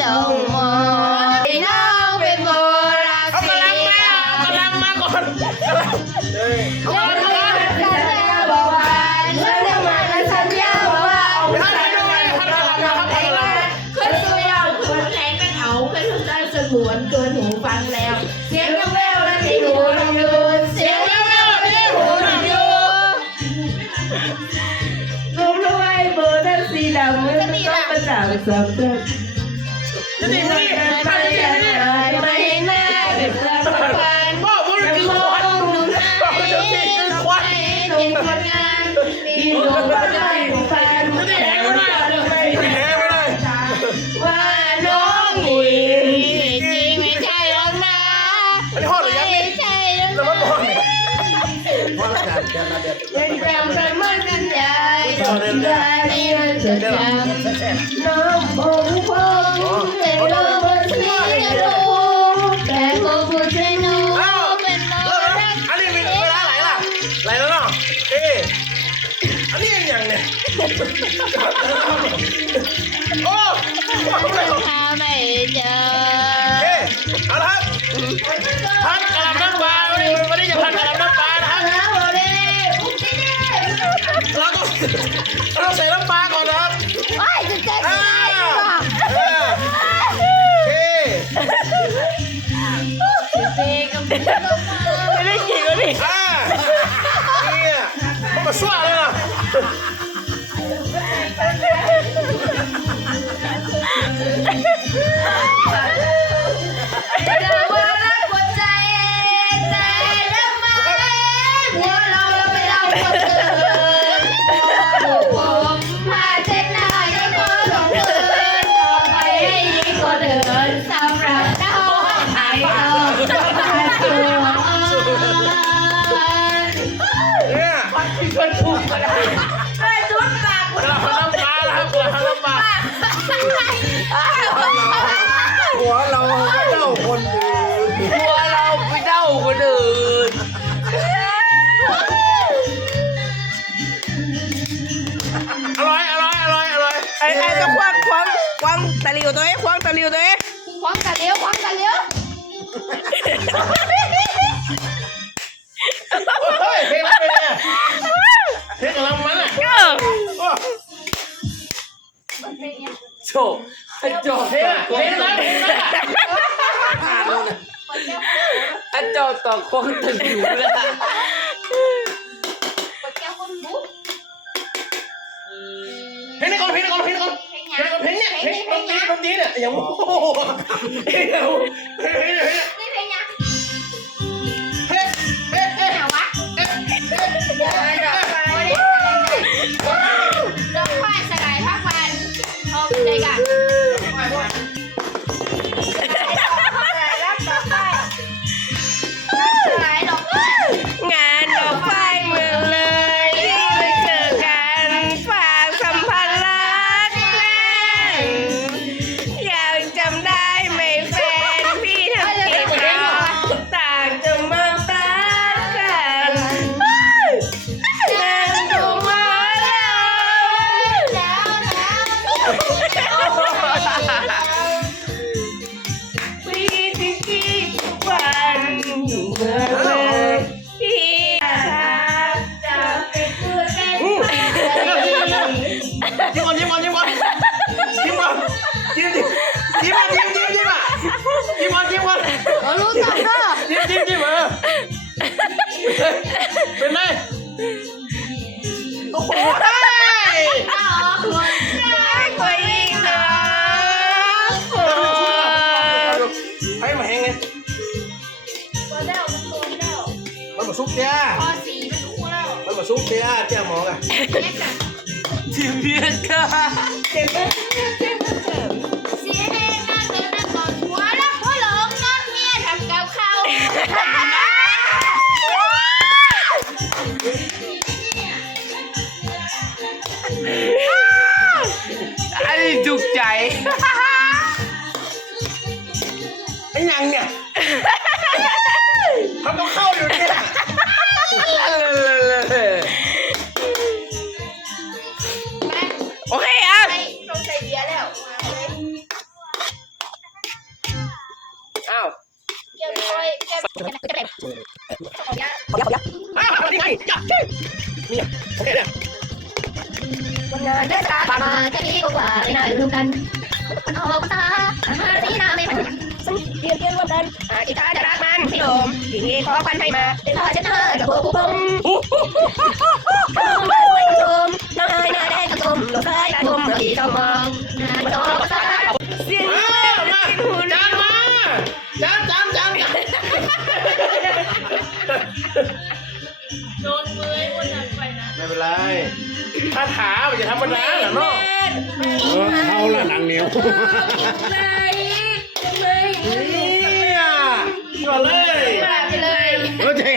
จ้องมองพี่น้องเป็นโบราณเอากำลังมาเอากำลังมาก่อนกำลังเฮ้ยเอากำลังมาสัญญาบอกว่าเมื่อเรื่องมาแล้วสัญญาบอกว่าเอาไปทำอะไรด้วยทำอะไรครับทำอะไรขึ้นสู่ยอดคนแรงกันเอาขึ้นทุกด้านสมวนเกินหูฟังแล้ว เสียงยังแววและที่หูยังยืนเสียงยังแววและที่หูยังยืนรูปรวยเบอร์นั้นสีดำเมือนต้องประจักษ์สับเติมจะดีนี่ไม่ทำได้ดีนี่ไม่น่าเป็นเรื่องสำคัญพ่อพูดคือควันพ่อจะตีคื ห่อแล้วกันเดี๋ยวเดี๋ยวยังจำกันไม่กันใจได้ไม่มันจะจำน้องคงคงแต่เราไม่รู้แต่คงไม่ใช่น้องเอ้าเป็นน้องรักอันนี้มีเวลาไหลล่ะไหลแล้วเนาะเอ๊อันนี้ยังเนี่ยโอ้หาไม่เจอเอ๊เอาละครับพันกะล่ำน้ำปลาวันนี้วันนี้จะพันกะล่ำน้ำปลานะครับแล้ว เลยปุ๊บจิ๊ดเราก็เราใส่น้ำปลาก่อนนะครับโอ้ยจะเจ๊อ่าได้เออโอเคเจ๊กับพี่ก็มาไม่ได้กินแล้วนี่อ่าเนี่ยมันมาสู้เลย ช่วยถูกก็ได้ช่วยชุดปากกระเพาะน้ำปลานะครับกราะน้ำปลาหัวเราก็เจ้าคนอื่นหัวเราไปเด้าคนอื่นอร่อยอร่อยอร่อยอร่อยไอ้ไอ้ต้องควงควงควงตะลิวตัวเองควงตะลิวตัวเองควงกันเลี้ยวควงกันเลี้ยว ไอ้โจเพลงอะเพลงอะไรเพลงอะไรไอ้โจต่อควังตะหลิวเลยเพลงนี้ก่อนเพลงนี้ก่อนเพลงนี้ก่อนเพลงนี้ก่อนเพลงเนี่ยเพลงดนตรีดนตรีเนี่ยอย่างโอ้โหเฮ้ยเฮ้ยเพลงเนี่ย ซุกเจ้าพอสีมันอู้แล้วมันมาซุกเจ้าเจ้าหมอไงแยกกันทีมเบียร์ค่ะเจ็บไหมเจ็บไหมเจ็บเสียแน่นั่งเดินนั่งนอนหัวรักหัวหลงนอนเมียทำกับข้าวอันนี้จุกใจไอ้ยังเนี่ยทำกับข้าอยู่เนี่ยแม่โอเคอะใส่ต้องใส่เบียร์แล้วมาเลย อ้าวนี่ไงจับนี่โอเคเนี่ยวันงานเทศกาลผ่านมาแค่นี้ก็กว่าไม่น่าลืมกันมันออกภาษาอาหารสีหน้าไม่มันเรียนเรียนร่วมกันอากิตาจะรักมันพี่โดมทีนี้ขอควันให้มาเป็นพ่อฉันเธอกับพวกผู้ปงชมน้องอายหน้าแดงกระทมหลบซ้ายตาชมเราดีชมมองงานมันอ เป็นไรคาถามันจะธรรมดาเหรอเนาะเอาละหนังเหนียวเนี่ยก่อนเลยไปเลยเออเจ๊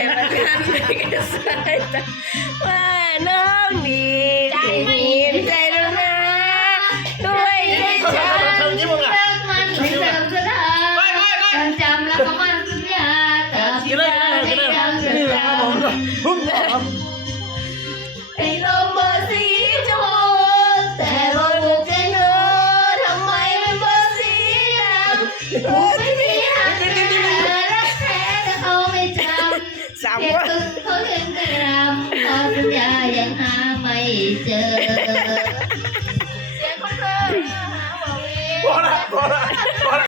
ว่าน้องดีใจยิ้มใจรู้นะด้วยใจฉันทำยิ้มมึงอะเลิกมันไม่เลิกสุดท้ายไปไปไปจำจำแล้วก็มันสัญญาแต่กินเลยกินเลยกินเลยนี่แหละครับผมพุ่งครับไสามเพียงว่าเขาถึงกระรำขอสัญญายังหาไม่เจอ